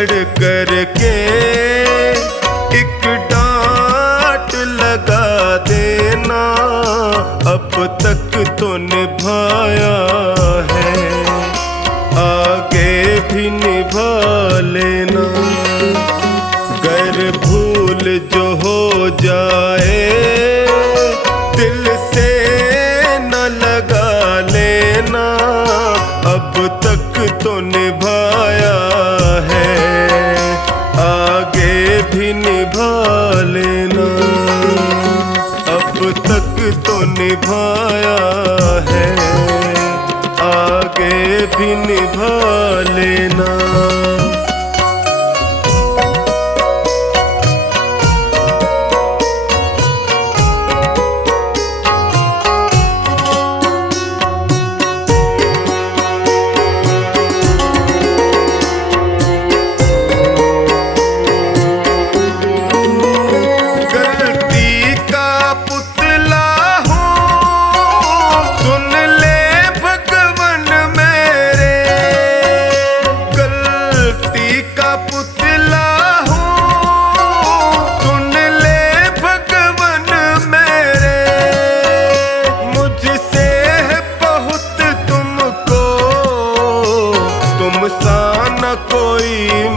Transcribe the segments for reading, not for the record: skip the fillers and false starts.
पकड़ करके एक डांट लगा देना, अब तक तो निभाया है, आगे भी निभा लेना। गर भूल जो हो जाए दिल से न लगा लेना, अब तक तो निभाया है, आगे भी निभा लेना। अब तक तो निभाया है, आगे भी निभा लेना। कोई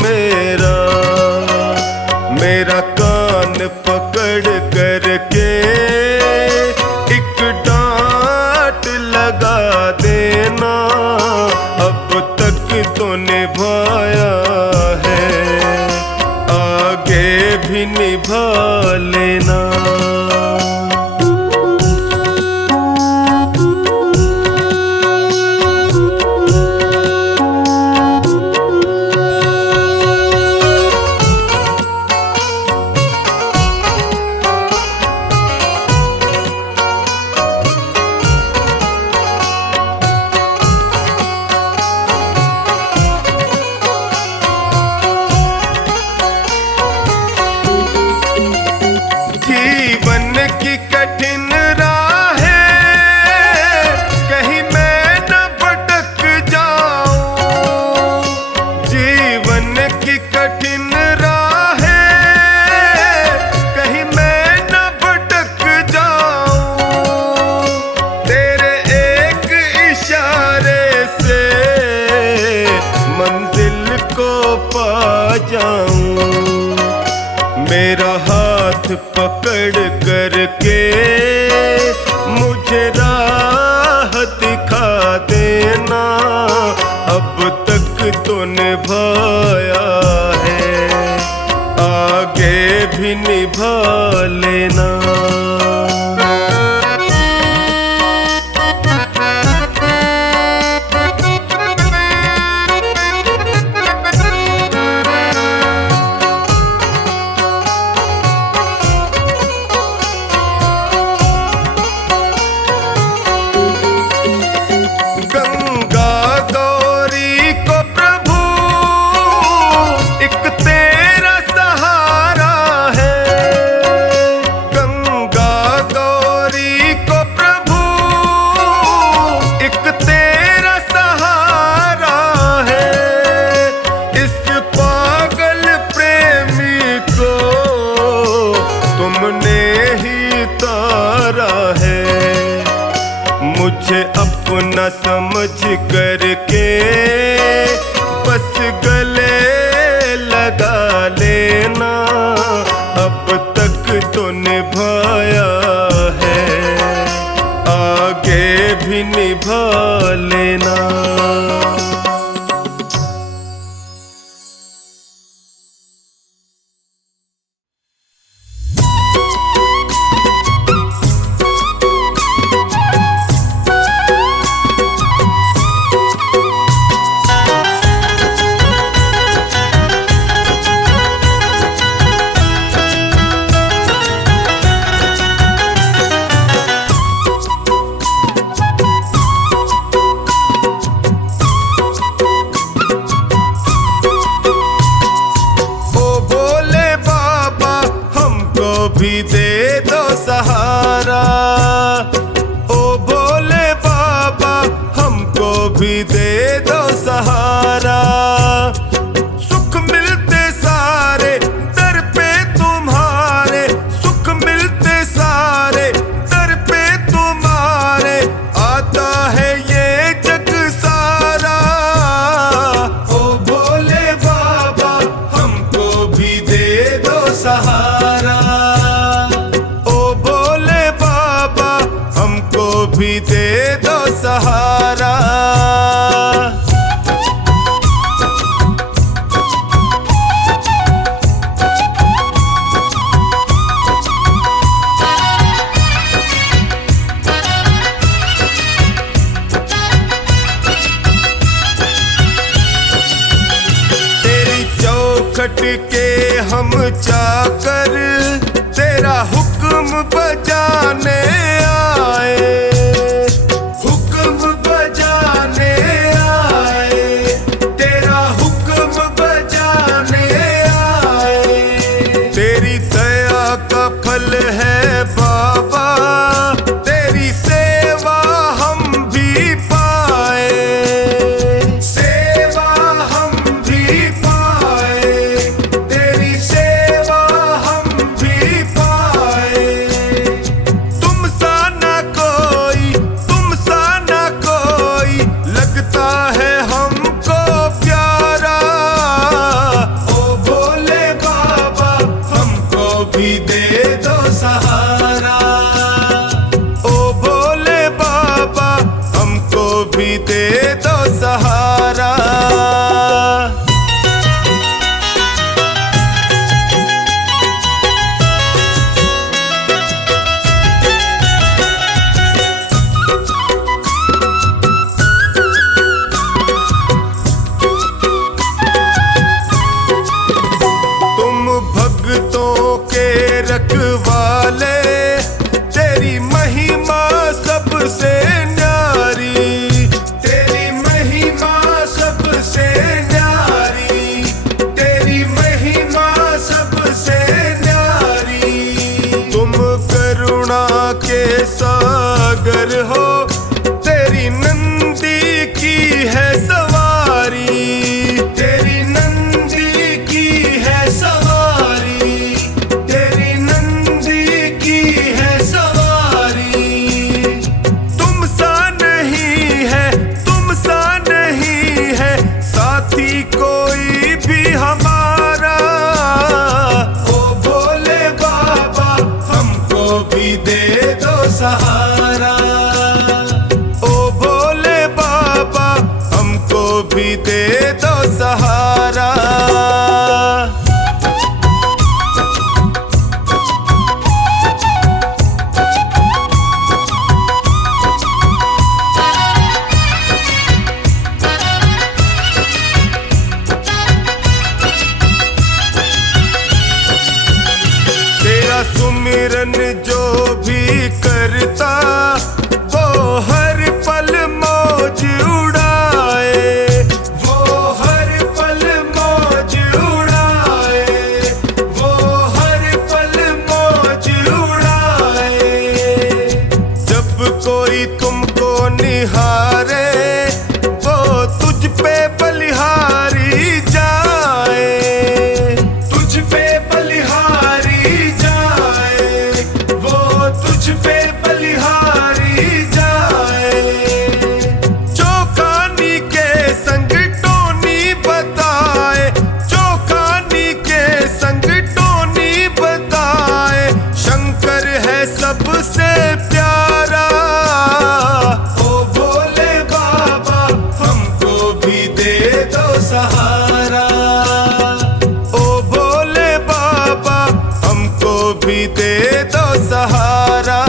मेरा कान पकड़ करके एक डांट लगा देना, अब तक तो निभाया है, आगे भी निभा लेना। जीवन की कठिन राहें कहीं मैं न भटक जाऊं, जीवन की कठिन राहें कहीं मैं न भटक जाऊं, तेरे एक इशारे से मंजिल को पा जाऊं। मेरा हाथ पकड़ करके मुझे राह दिखा देना, अब तक तो निभाया है, आगे भी निभा लेना। मुझे अपना समझ करके बस गले लगा लेना, अब तक तो निभाया है, आगे भी निभा लेना। भी दे दो सहारा, ओ भोले बाबा हमको भी दे दो सहारा। सुख मिलता चौखट के हम चाकर तेरा हुक्म बजाने आए, हुक्म बजाने आए, तेरा हुक्म बजाने आए। तेरी दया का फल है बाबा, तेरी सेवा हम भी पाए, सेवा हम भी पाए, तेरी सेवा हम भी पाए। तुम सा ना कोई, तुम सा ना कोई लगता है हमको प्यारा। ओ भोले बाबा हमको भी दे दो सहारा, ओ भोले बाबा हमको भी दे दो सहारा। तुम भक्तों के रखवाले, तेरी महिमा सबसे न्यारी, तेरी महिमा सबसे न्यारी, तेरी महिमा सबसे न्यारी। तुम करुणा के सागर हो, तेरी नंदी की है सवारी, तेरी नंदी की है सवारी, तेरी नंदी की है सवारी। तुम सा नहीं है, तुम सा नहीं है साथी कोई भी हमारा। ओ भोले बाबा हमको भी दे दो सहारा, ओ भोले बाबा हमको भी दे दो सहारा। तेरा सुमिरन जो भी करता, वो हर पल मौज उड़ाए, वो हर पल मौज उड़ाए, वो हर पल मौज उड़ाए। जब कोई तुमको निहारे, वो तुझ पे बलिहारी जाए, तुझ पे बलिहारी जाए, वो तुझ पे बलिहारी जाए। चौकानी के संग टोनी बताए, चौकानी के संग टोनी बताए, शंकर है सबसे प्यारा। ओ भोले बाबा हमको भी दे दो सहारा, ओ भोले बाबा हमको भी दे दो सहारा।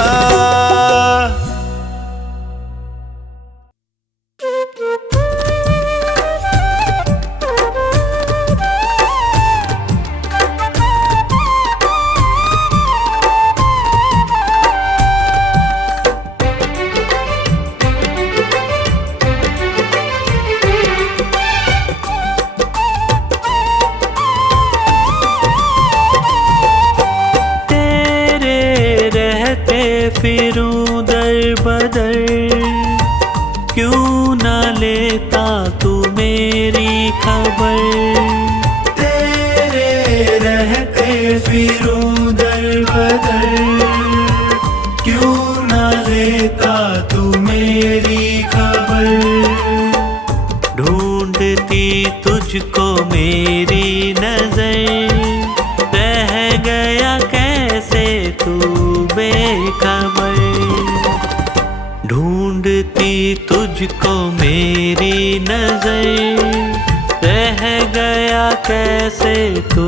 फिरूं दर बदर, क्यों न लेता तू मेरी खबर। तेरे रहते फिरूं दर बदर, क्यों न लेता तू मेरी खबर। ढूंढती तुझको मेरी नजर, रह गया कैसे तू बेखबर। ढूंढती तुझको मेरी नजर, रह गया कैसे तू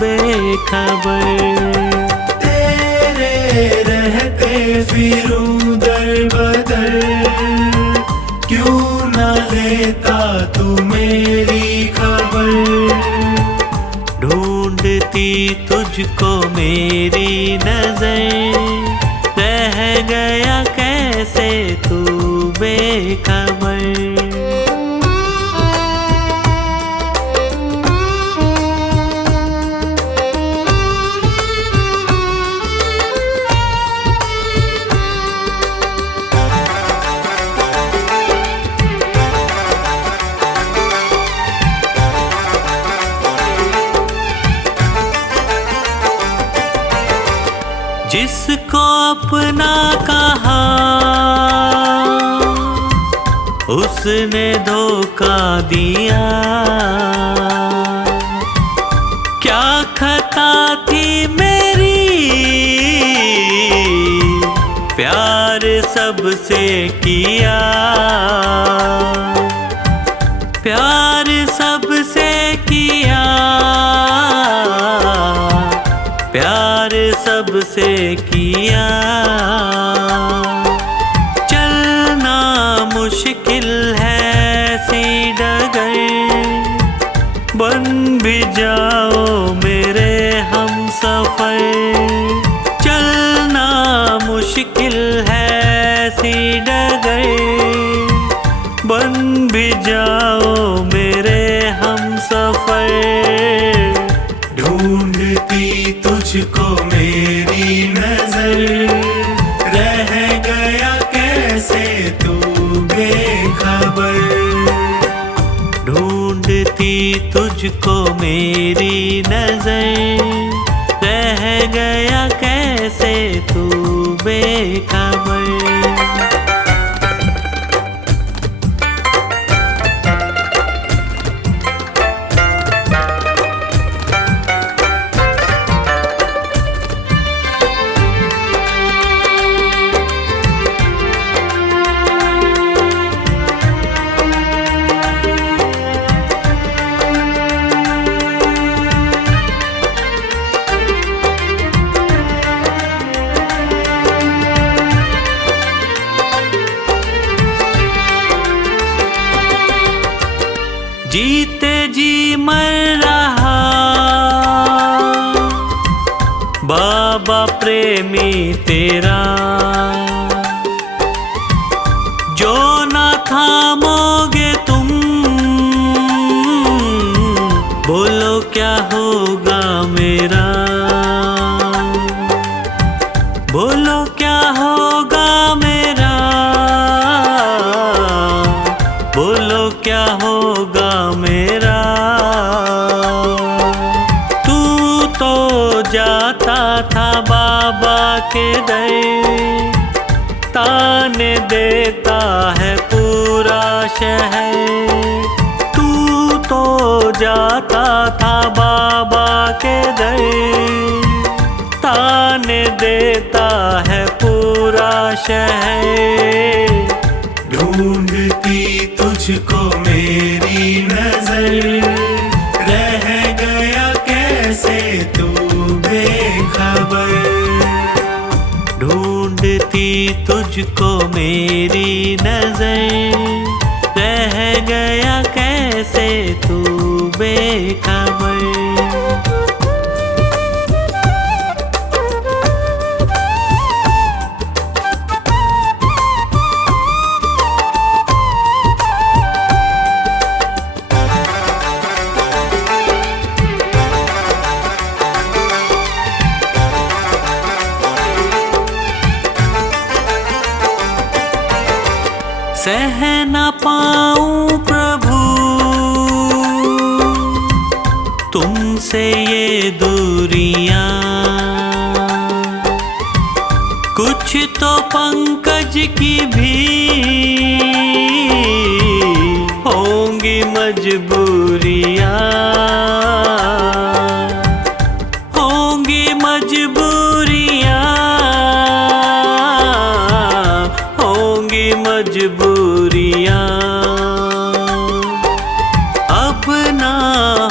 बेखबर। तेरे रहते फिरूं दर बदर, क्यों न लेता तू मेरी खबर। तुझको मेरी नजर, रह गया कैसे तू बेखबर। जिसको अपना कहा उसने धोखा दिया, क्या खता थी मेरी, प्यार सबसे किया, प्यार सबसे किया, प्यार सबसे किया। चलना मुश्किल है सी डगर, बन भी जाओ मेरे हम सफर। चलना मुश्किल है सी डगर, बन भी जाओ मेरे हम सफर। ढूंढती तुझको मेरी नजर, रह गया कैसे तू बेखबर। ढूंढती तुझको मेरी नजर, रह गया कैसे तू बेखबर। जीते जी मर रहा बाबा प्रेमी तेरा, जो ना थामोगे तुम, बोलो क्या होगा मेरा, बोलो क्या होगा मेरा, बोलो क्या होगा मेरा। तू तो जाता था बाबा के दर, ताने देता है पूरा शहर। तू तो जाता था बाबा के दर, ताने देता है पूरा शहर। ढूंढती तुझको मेरी नजर, रह गया कैसे तू बेखबर। ढूंढती तुझको मेरी नजर, रह गया कैसे तू बेखबर। सह न पाऊं प्रभु तुमसे ये दूरियां, कुछ तो पंकज की भी होंगी मजबूरियां, होंगी मजबूरियां, होंगी मजबूरियां। अब ना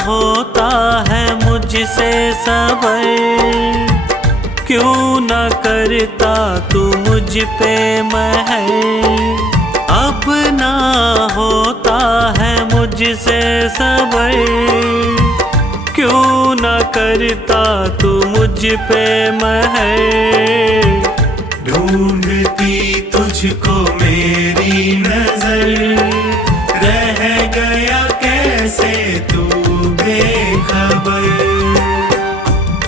होता है मुझसे सबर, क्यों न करता तू मुझ पे महर। अब ना होता है मुझसे सबर, क्यों न करता तू मुझ पे महर। ढूंढती तुझको मेरी नजर, रह गया कैसे तू बेखबर।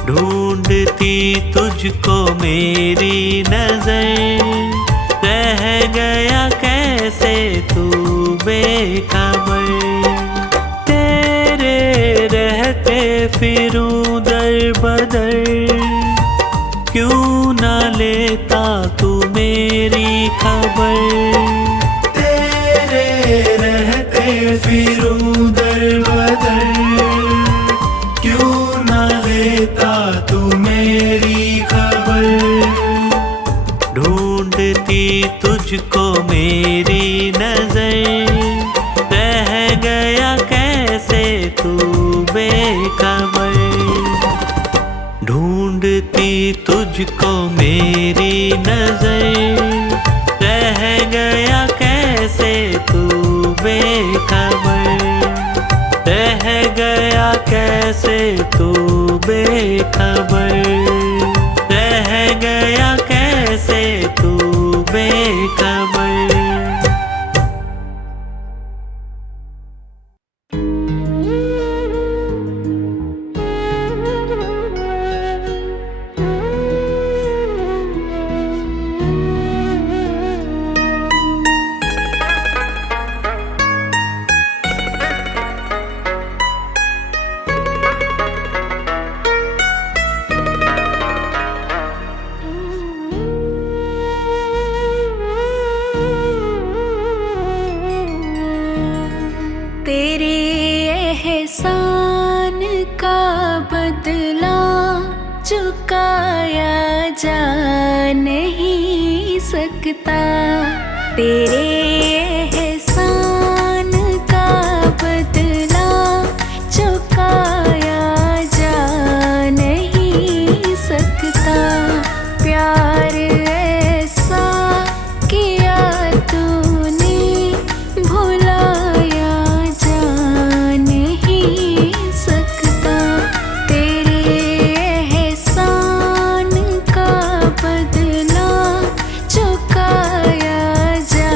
ढूंढती तुझको मेरी नजर, रह गया कैसे तू बेखबर। तेरे रहते फिरूं दर बदर, क्यों ना लेता तू मेरी खबर। तेरे रहते फिरूं दर बदर, क्यों ना लेता तू मेरी खबर। ढूंढती तुझको मेरी नजर, रह गया कैसे तू बेखबर। ढूंढती तुझको मेरी नजर, रह गया कैसे तू बेखबर। रह गया कैसे तू बेखबर। रह गया कैसे तू बेखबर। तेरे एहसान का बदला चुकाया जा नहीं सकता। तेरे एहसान का बदला चुकाया जा नहीं सकता। प्यार ऐसा किया तूने भुलाया जा नहीं सकता। तेरे एहसान का बदला चुकाया जा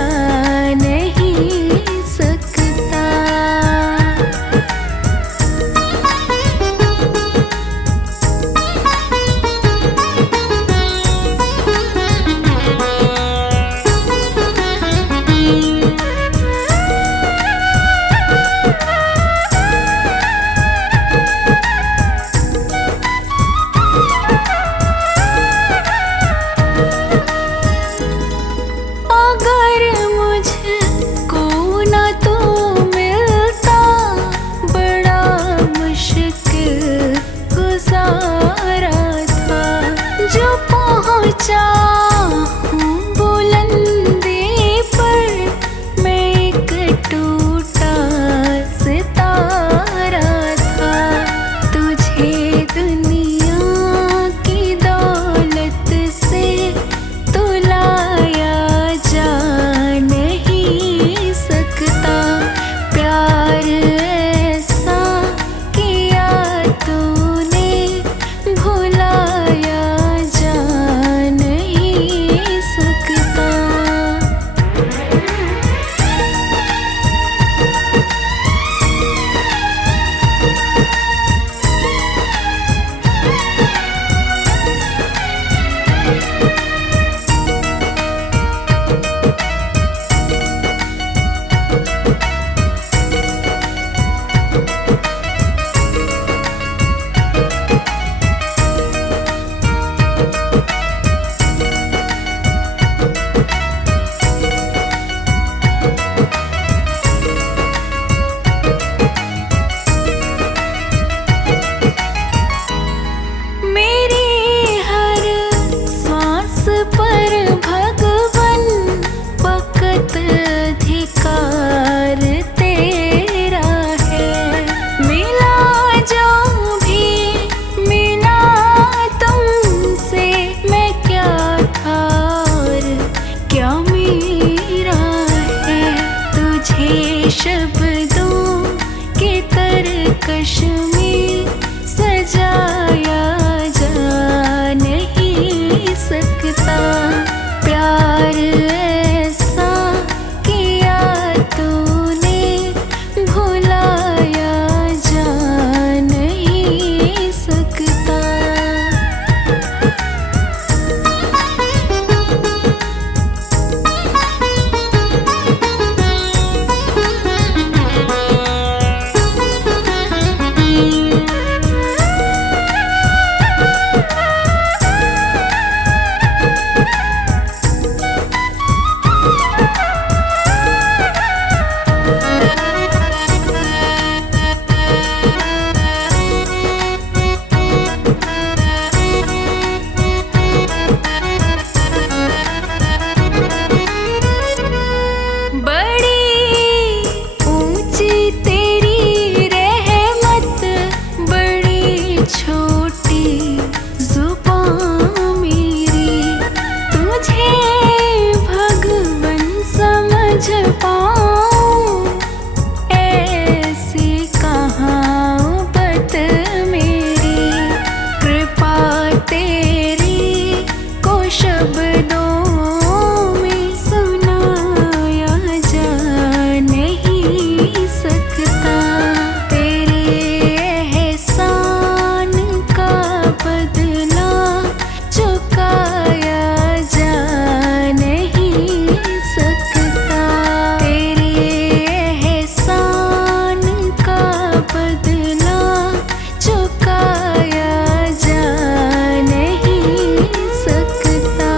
छोटी जुबां मेरी, तुझे भगवन समझ पाऊं, ऐसी कहावत मेरी। कृपा तेरी को शब्दों में सुनाया जा नहीं सकता, तेरे एहसान का बदला चुकाया जा नहीं सकता, तेरे एहसान का बदला चुकाया जा नहीं सकता।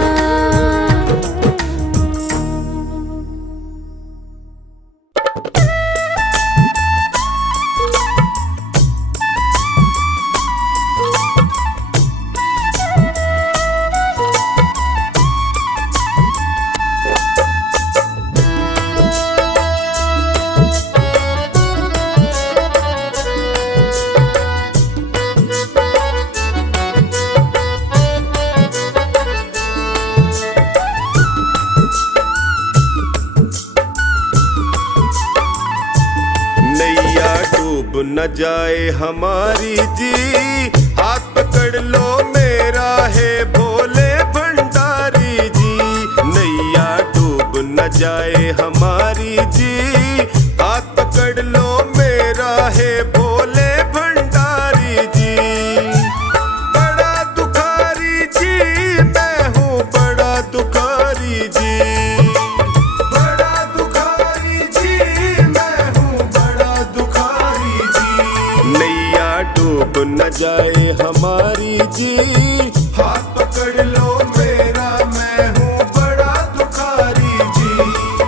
नैया डूब न जाए हमारी जी, हाथ पकड़ लो मेरा है भोले भंडारी जी। नैया डूब न जाए हमारी जी, हाथ पकड़ लो मेरा है भोले भंडारी जी। बड़ा दुखारी जी मैं हूँ, बड़ा दुखारी जी, बड़ा दुखारी जी मैं हूँ, बड़ा दुखारी जी। नैया डूब न जाए हमारी जी, हाथ पकड़ लो मेरा मैं हूँ बड़ा दुखारी जी।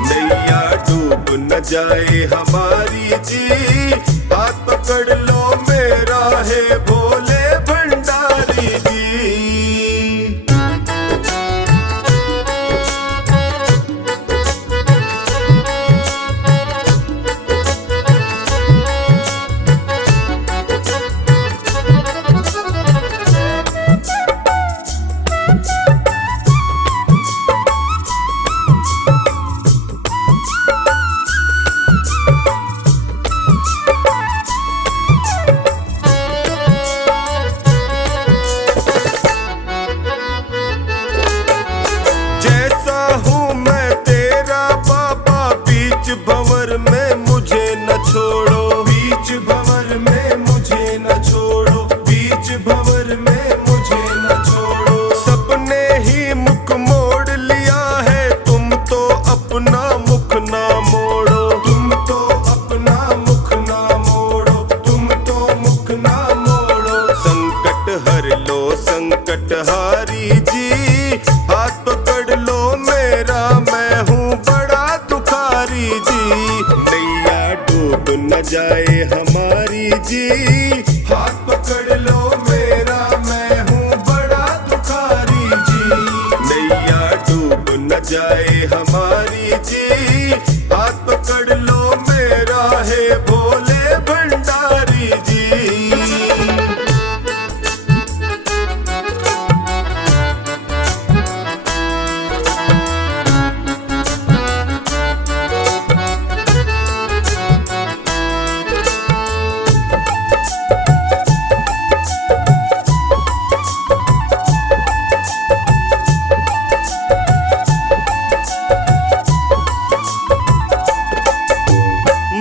नैया डूब न जाए हमारी जी, हाथ पकड़ लो मेरा है भोले भंडारी जी। जैसा हूँ मैं तेरा बाबा, बीच भंवर में मुझे न छोड़ो, बीच भंवर में मुझे न छोड़ो, बीच भंवर में मुझे न छोड़ो। सबने ही मुख मोड़ लिया है, तुम तो अपना मुख ना मोड़ो, तुम तो अपना मुख ना मोड़ो, तुम तो मुख ना मोड़ो। संकट हर लो संकट हारी जी, हाथ पकड़ लो मेरा मैं हूँ बड़ा दुखारी जी। नैया डूब न जाए हमारी जी, हाथ पकड़ लो मेरा मैं हूँ बड़ा दुखारी जी। नैया डूब न जाए हमारी जी, हाथ पकड़ लो मेरा है भोले भंडारी जी।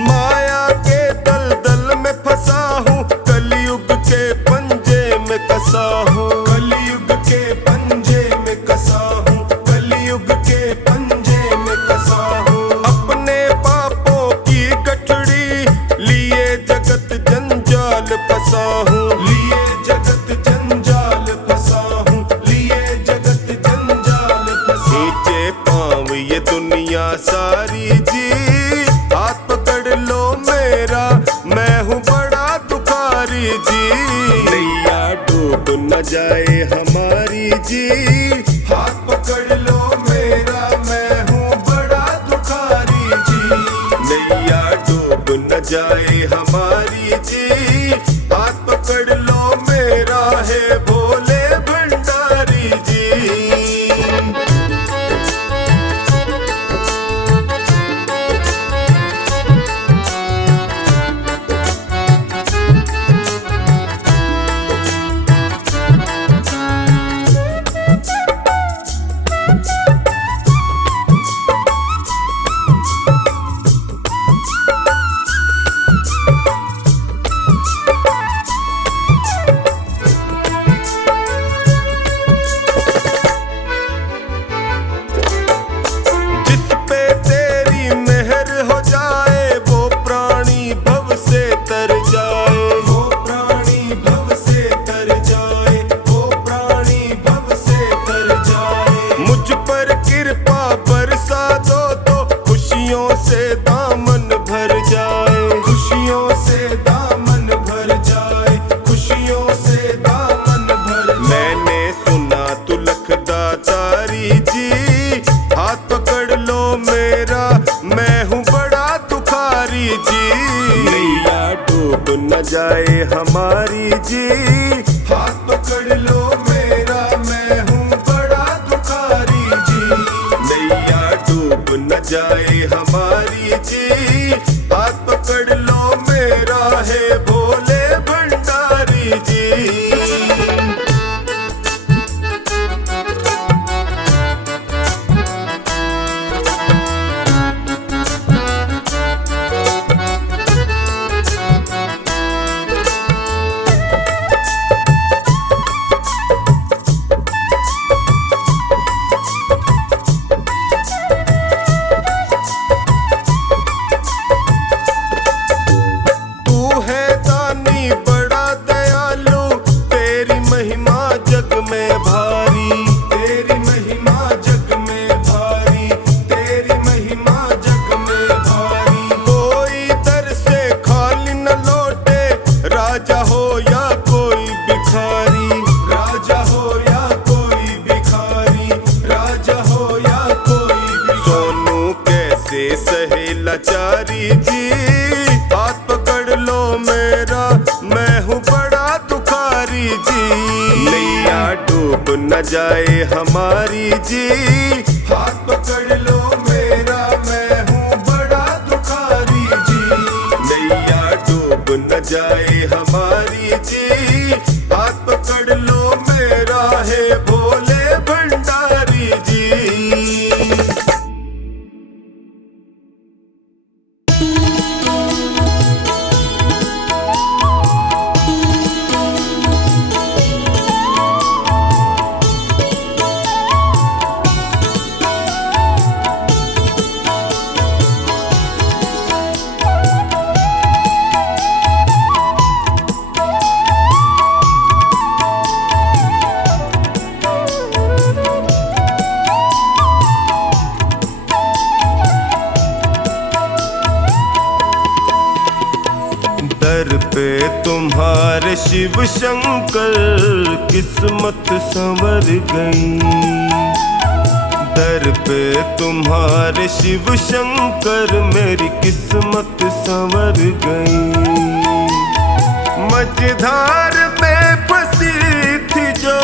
माया के दलदल में फंसा हूँ, कलयुग के पंजे में कसा हूँ, कलयुग के पंजे में कसा हूँ, कलयुग के पंजे में कसा हूँ। अपने पापों की गठड़ी लिए जगत जंजाल फंसा हूँ, लिए जगत जंजाल फंसा हूँ, लिए जगत जंजाल फंसा। नीचे पाँव ये दुनिया सारी जी, हाथ पकड़ लो मेरा मैं हूँ बड़ा दुखारी जी। नैया डूब न जाए हमारी जी, हाथ पकड़ लो मेरा मैं हूँ बड़ा दुखारी जी। नैया डूब न जाए हमारी जी, हाथ पकड़ लो मेरा भोले भंडारी जी। जाए हमारी जी, हाथ पकड़ लो मेरा, मैं हूँ बड़ा दुखारी जी। नैया डूब न जाए हमारी जी, हाथ पकड़ लो मेरा, है भोले भंडारी जी। लाचारी जी, हाथ पकड़ लो मेरा, मैं हूँ बड़ा दुखारी जी। नैया डूब न जाए हमारी जी, हाथ पकड़ लो मेरा, मैं हूँ बड़ा दुखारी जी। नैया डूब न जाए हमारी जी, हाथ पकड़ लो मेरा, है भोले भंडारी जी। दर पे तुम्हारे शिव शंकर किस्मत संवर गई। दर पे तुम्हारे शिव शंकर मेरी किस्मत संवर गई। मझधार में फंसी थी जो,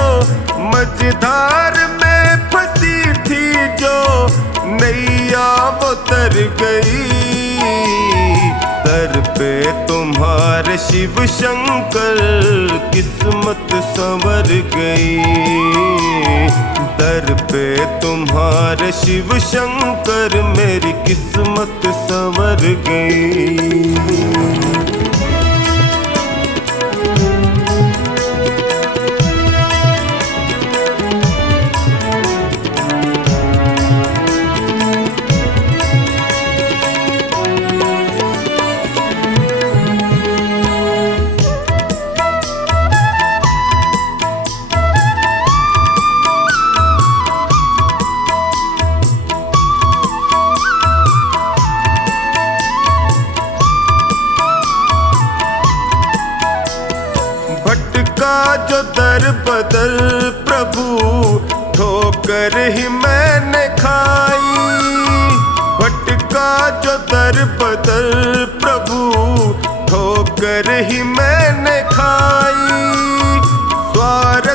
मझधार में फंसी थी जो, नैया वो तर गई। दर पे तुम्हारे शिव शंकर किस्मत संवर गई। दर पे तुम्हारे शिव शंकर मेरी किस्मत संवर गई। जो दर बदर प्रभु ठोकर ही मैंने खाई। भटका जो दर बदर प्रभु ठोकर ही मैंने खाई। स्वार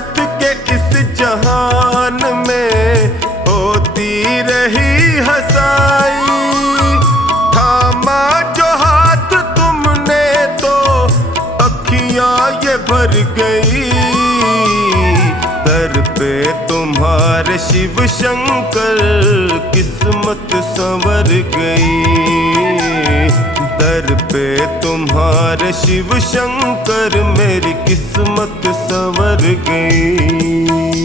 दर पे तुम्हारे शिव शंकर किस्मत संवर गई। दर पे तुम्हारे शिव शंकर मेरी किस्मत संवर गई।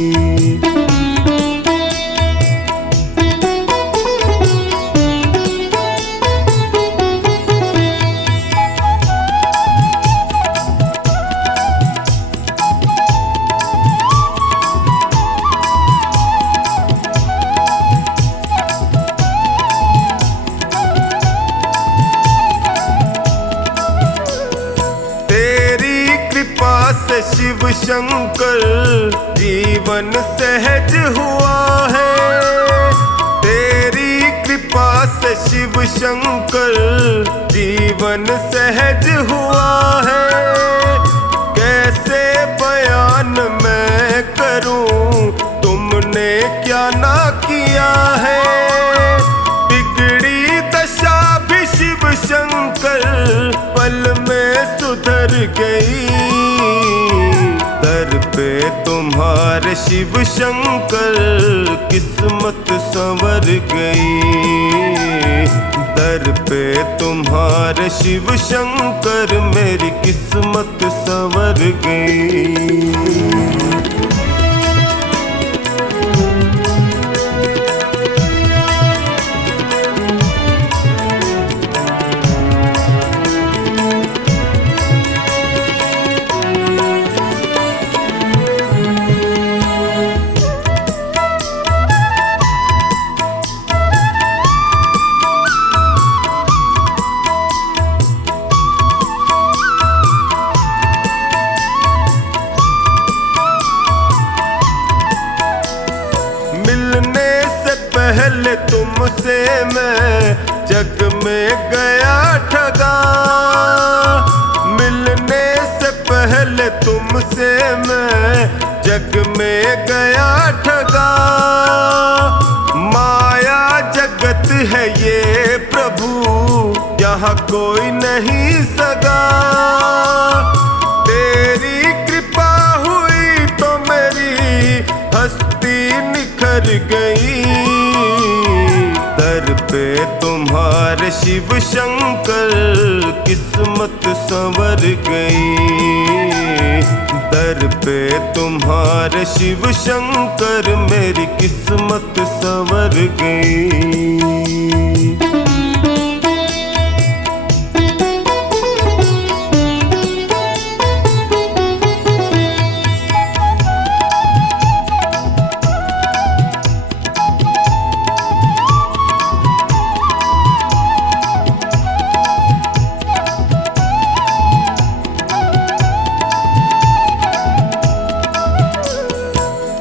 से शिव शंकर जीवन सहज हुआ है। तेरी कृपा से शिव शंकर जीवन सहज हुआ है। कैसे बयान मैं करूं तुमने क्या ना किया है। बिगड़ी दशा भी शिव शंकर पल में सुधर गई। दर पे तुम्हारे शिव शंकर किस्मत संवर गई। दर पे तुम्हारे शिव शंकर मेरी किस्मत संवर गई। मिलने से पहले तुमसे मैं जग में गया ठगा। मिलने से पहले तुमसे मैं जग में गया ठगा। माया जगत है ये प्रभु यहाँ कोई नहीं सगा। तेरी कृपा हुई तो मेरी हस्ती निखर गई। दर पे तुम्हारे शिव शंकर किस्मत संवर गई। दर पे तुम्हारे शिव शंकर मेरी किस्मत संवर गई।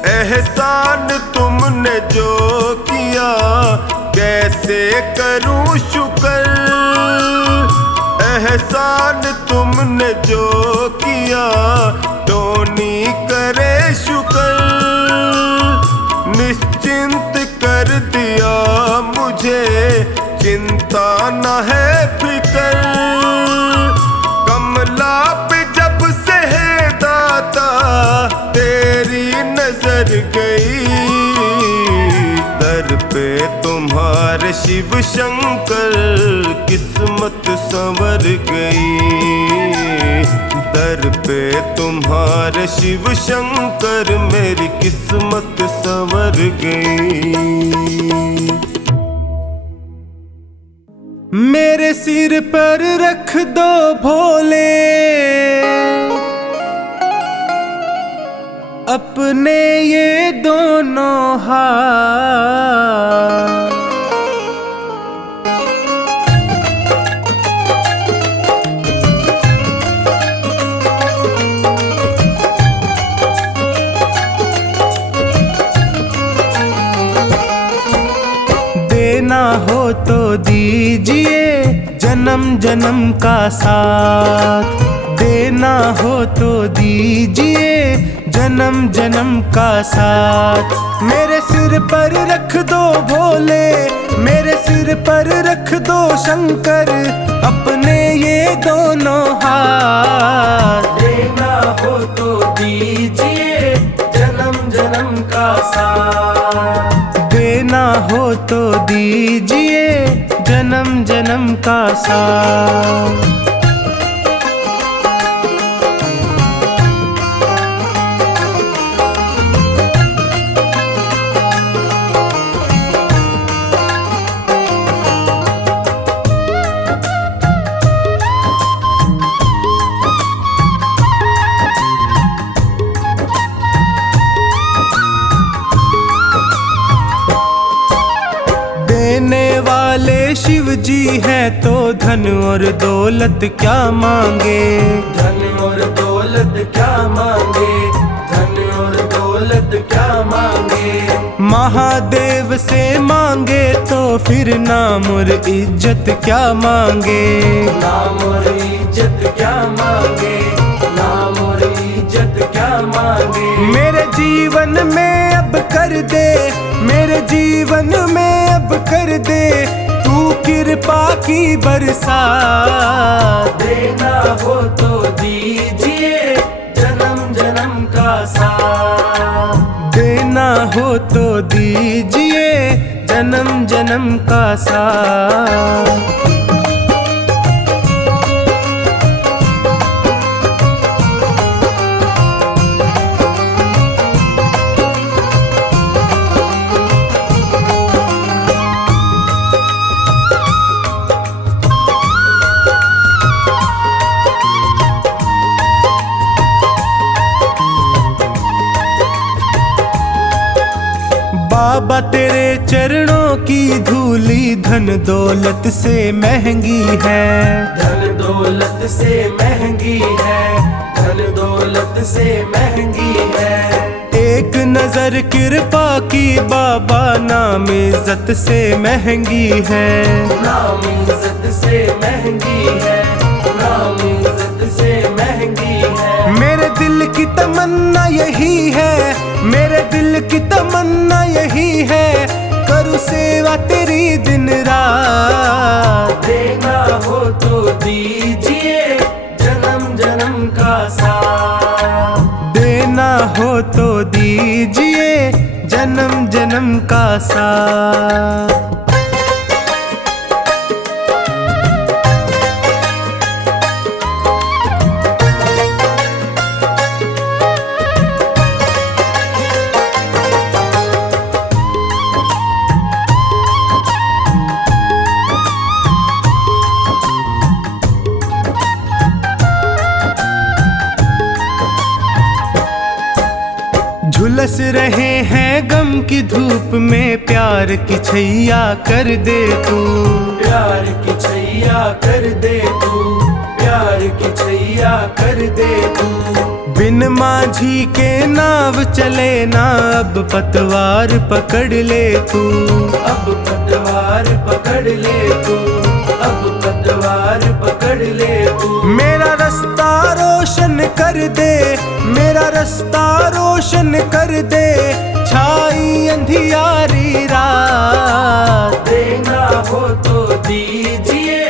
एहसान तुमने जो किया कैसे करूं शुक्र। एहसान तुमने जो किया टोनी करे शुक्र। निश्चिंत कर दिया मुझे चिंता न है फिक्र। कमला पे जब से है दाता तेरी नजर गई। दर पे तुम्हारे शिव शंकर किस्मत संवर गई। दर पे तुम्हारे शिव शंकर मेरी किस्मत संवर गई। मेरे सिर पर रख दो भोले अपने ये दोनों हाथ। देना हो तो दीजिए जन्म जन्म का साथ। देना हो तो दीजिए जन्म जन्म का साथ। मेरे सिर पर रख दो भोले मेरे सिर पर रख दो शंकर अपने ये दोनों हाथ। देना हो तो दीजिए तो दीजिए जन्म जन्म का साथ। देने वाले शिव जी है तो धन और दौलत क्या मांगे, धन और दौलत क्या मांगे, धन और दौलत क्या मांगे। महादेव से मांगे तो फिर नाम और इज्जत क्या मांगे, नाम और इज्जत क्या मांगे, नाम और इज्जत क्या मांगे। मेरे जीवन में अब कर दे, मेरे जीवन में अब कर दे तू कृपा की बरसात। देना हो तो दीजिए जन्म जन्म का साथ, देना हो तो दीजिए जन्म जन्म का साथ। बाबा तेरे चरणों की धूली धन दौलत से महंगी है, धन दौलत से महंगी है, धन दौलत से महंगी है। एक नजर कृपा की बाबा नाम इज्जत से महंगी है, नाम इज्जत से महंगी है, नाम इज्जत से महंगी है। मेरे दिल की तमन्ना यही है, मेरे दिल की तमन्ना यही है करूँ सेवा तेरी दिन रात। देना हो तो दीजिए जन्म जन्म का साथ, देना हो तो दीजिए जन्म जन्म का साथ। झुलस रहे हैं गम की धूप में प्यार की छैया कर दे तू, प्यार की छैया कर दे तू, प्यार की छैया कर दे तू। बिन माझी के नाव चले ना अब पतवार पकड़ ले तू, अब पतवार पकड़ ले तू, अब पतवार पकड़ ले तू। मेरा रास्ता रोशन कर दे, मेरा रास्ता रोशन कर दे छाई अंधियारी रात। देना हो तो दीजिए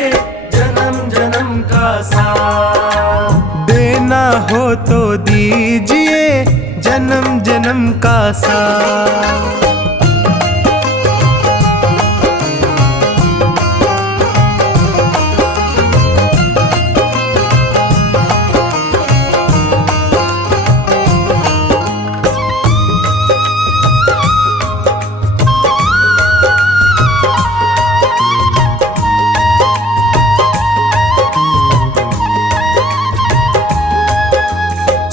जन्म जन्म का साथ, देना हो तो दीजिए जन्म जन्म का साथ।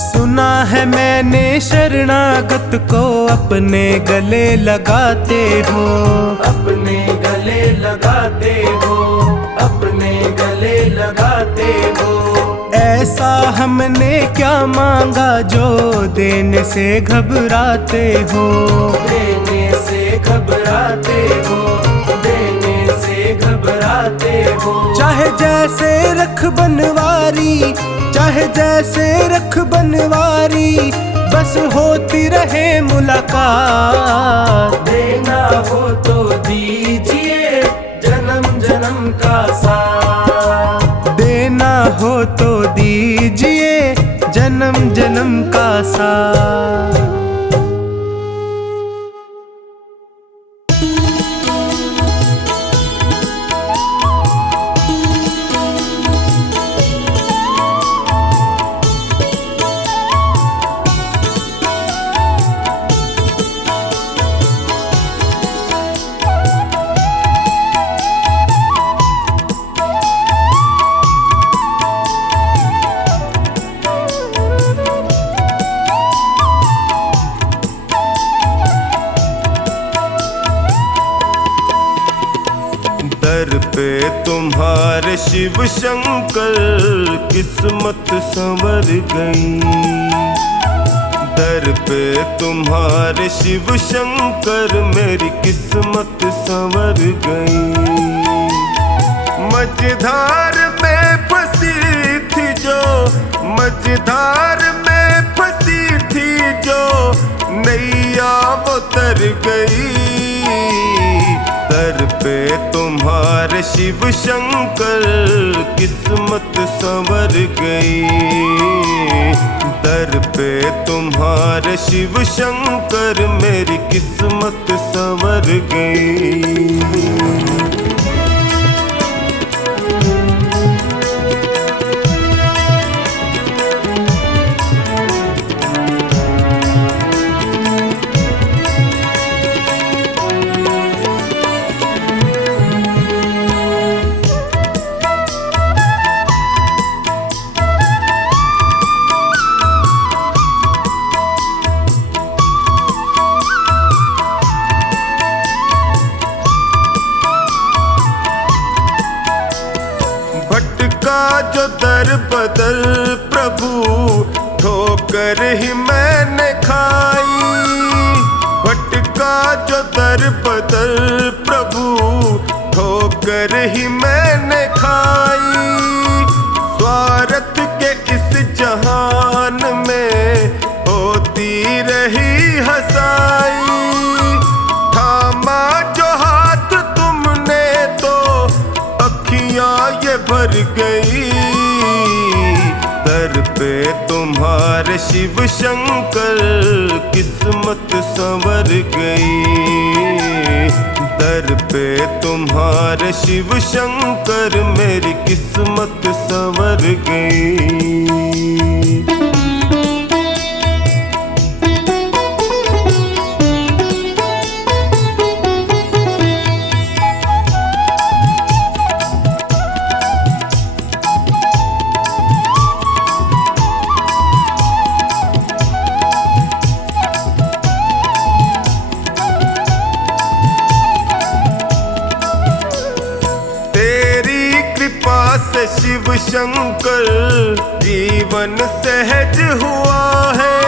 सुना है मैंने शरणागत को अपने गले लगाते हो, अपने गले लगाते हो, अपने गले लगाते हो। ऐसा हमने क्या मांगा जो देने से घबराते हो, देने से घबराते हो, देने से घबराते हो। चाहे जैसे रख बनवारी, चाहे जैसे रख बनवारी बस होती रहे मुलाकात। देना हो तो दीजिए जन्म जन्म का साथ, देना हो तो दीजिए जन्म जन्म का साथ। तुम्हारे शिव शंकर किस्मत संवर गई। दर पे तुम्हारे शिव शंकर मेरी किस्मत संवर गई। मझधार में फंसी थी जो, मझधार में फंसी थी जो नैया वो तर गई। दर पे तुम्हारे शिव शंकर किस्मत संवर गई। दर पे तुम्हारे शिव शंकर मेरी किस्मत संवर गई। भटका जो दर बदर प्रभु ठोकर ही मैंने खाई। भटका जो दर बदर प्रभु ठोकर ही मैंने खाई। स्वार्थ के इस जहान में होती रही हंसाई। थामा जो हाथ तुमने तो अखियां ये भर गई। दर पे तुम्हारे शिव शंकर किस्मत संवर गई। दर पे तुम्हारे शिव शंकर मेरी किस्मत संवर गई। से शिव शंकर जीवन सहज हुआ है।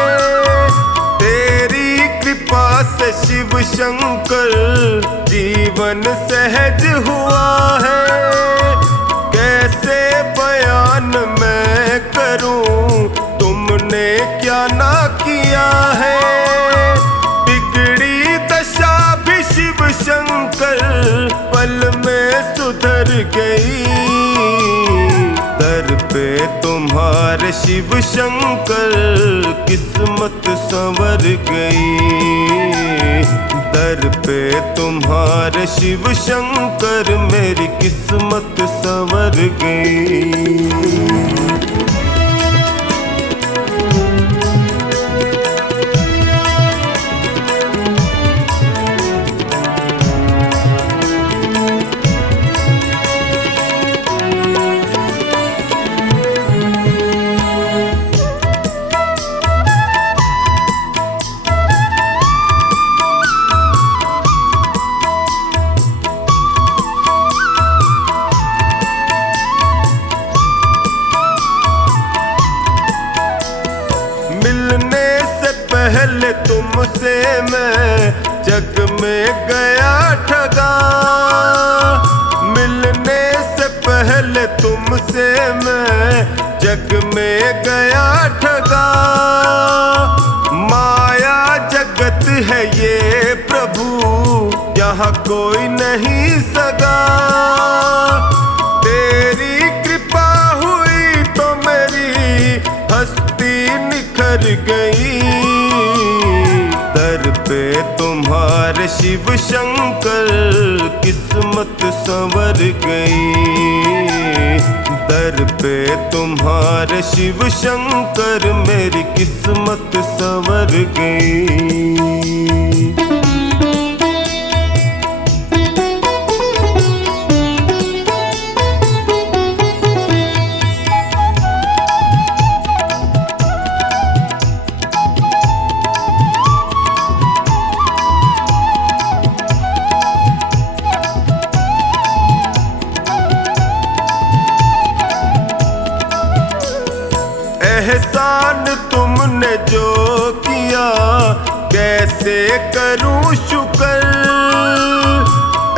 तेरी कृपा से शिव शंकर जीवन सहज हुआ है। कैसे बयान मैं करूं तुमने क्या ना किया है। बिगड़ी दशा भी शिव शंकर पल में सुधर गई। दर पे तुम्हारे शिव शंकर किस्मत संवर गई। दर पे तुम्हारे शिव शंकर मेरी किस्मत संवर गई। पहले तुमसे मैं जग में गया ठगा। मिलने से पहले तुमसे मैं जग में गया ठगा। माया जगत है ये प्रभु यहाँ कोई नहीं सगा। तेरी कृपा हुई तो मेरी हस्ती निखर गई। दर पे तुम्हारे शिव शंकर किस्मत संवर गई। दर पे तुम्हारे शिव शंकर मेरी किस्मत संवर गई। कैसे करूं शुक्र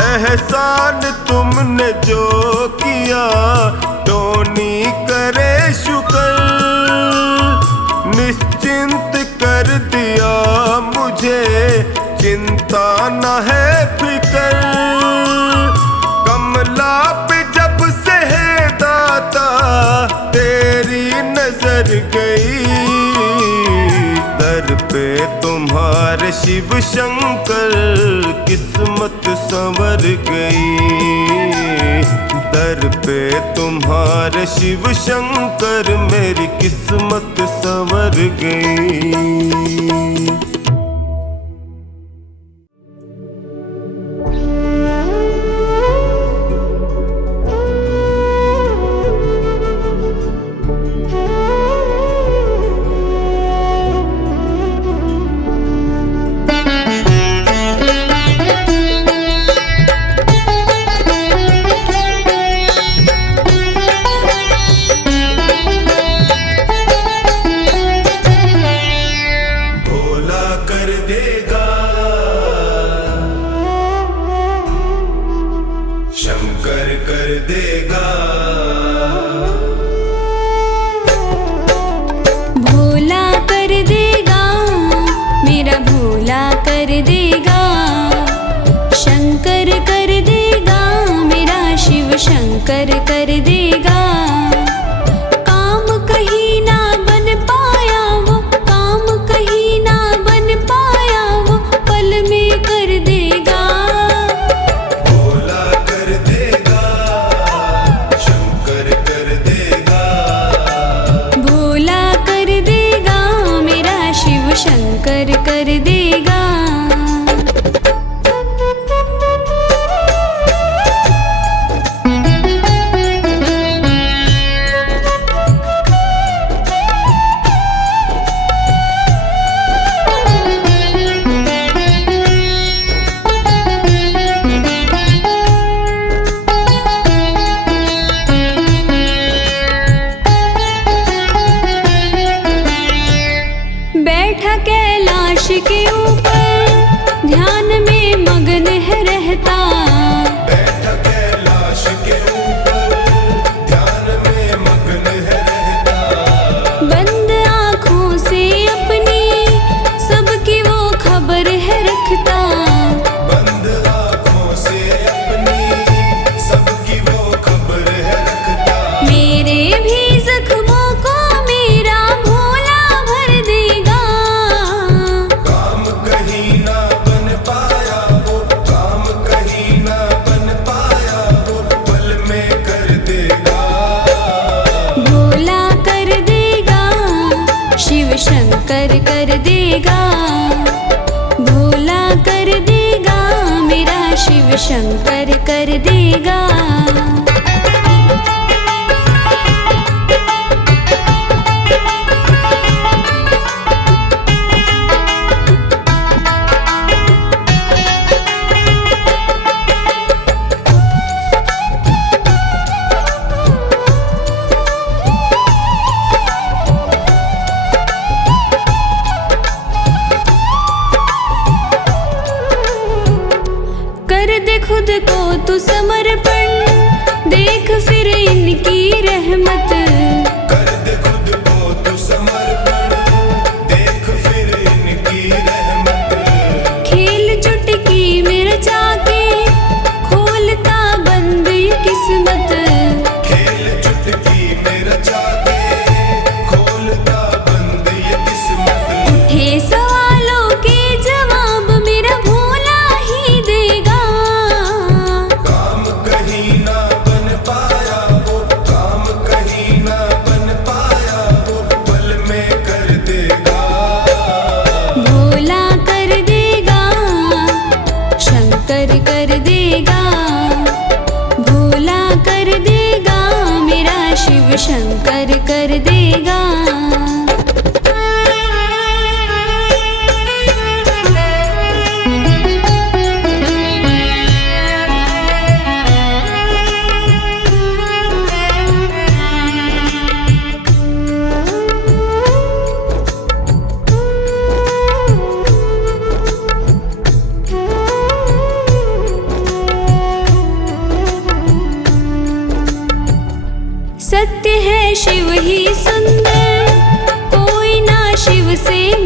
एहसान तुमने जो किया, टोनी करे शुक्र निश्चिंत कर दिया मुझे, चिंता न है फिकर। कमला पे जब से है दाता तेरी नजर गई, दर पे तुम्हारे शिव शंकर किस्मत संवर गई, दर पे तुम्हारे शिव शंकर मेरी किस्मत संवर गई। शंकर कर देगा, भोला कर देगा, मेरा भोला कर देगा, शंकर कर देगा, मेरा शिव शंकर कर देगा। काम कहीं ना बन पाया वो, काम कहीं ना बन पाया वो, पल में कर देगा। शंकर कर देगा। बैठा कैलाश के ऊपर ध्यान में मगन है रहता, बैठा कैलाश के ऊपर ध्यान में मगन है रहता, बंद आँखों से अपनी सबकी वो खबर है रखता, बंद आँखों से अपनी सबकी वो खबर है रखता। मेरे भी जख्मों को मेरा भोला भर देगा। काम कहीं ना बन पाया वो, काम कहीं ना बन पाया वो, पल में कर देगा। भोला कर देगा, शिव शंकर कर देगा, भोला कर देगा, मेरा शिव शंकर कर देगा। कर दे खुद को तू समर्पण, देख फिर इनकी रहमत, कर दे खुद को तू समर्पण, देख फिर इनकी रहमत। खेल चुटकी में रचा के खोलता बंद ये किस्मत, खेल चुटकी में रचा के खोलता बंद ये किस्मत। उठे सवालों के जवाब मेरा भोला ही देगा। काम कहीं ना बन पाया वो, काम कहीं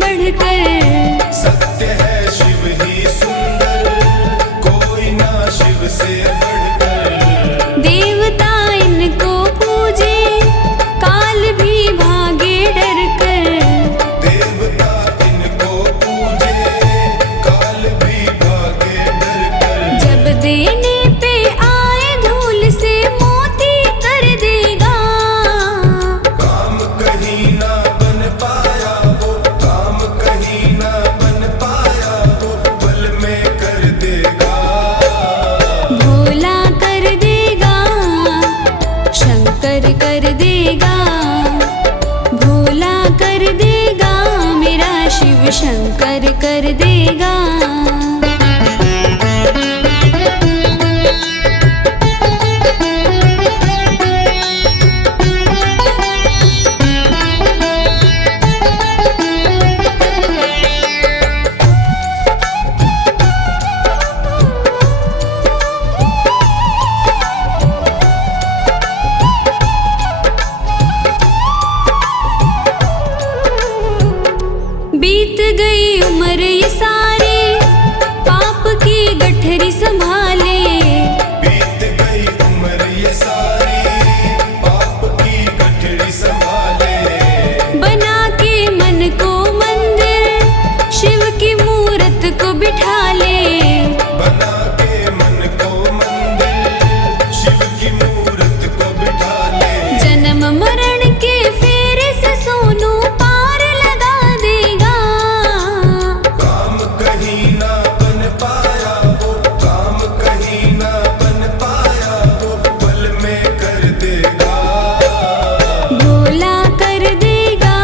बढ़कर। सत्य है शिव ही सुंदर, कोई ना शिव से बढ़कर। देवता इनको पूजे, काल भी भागे डर कर। देवता इनको पूजे, काल भी भागे डर कर। जब देने पे आए धूल से मोती कर देगा। काम कहीं ना बन पाया वो, काम कहीं ना बन पाया वो, पल में कर देगा। भोला कर देगा, शंकर कर देगा। भोला कर देगा, मेरा शिव शंकर कर देगा। बीत गई उम्र ये सारी, पाप की गठरी संभाले। बीत गई उम्र ये सारी, पाप की गठरी संभाले। बना के मन को मंदिर, शिव की मूरत को बिठा ले। बना के मन को मंदिर, शिव की मूरत को बिठा ले। जन्म मरण के फेरे से सोनू पार लगा देगा। काम कहीं ना बन पाया वो, काम कहीं ना बन पाया वो, पल में कर देगा। भोला कर देगा,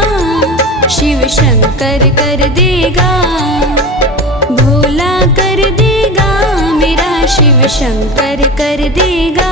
शिव शंकर कर देगा। भोला कर देगा, मेरा शिव शंकर कर देगा।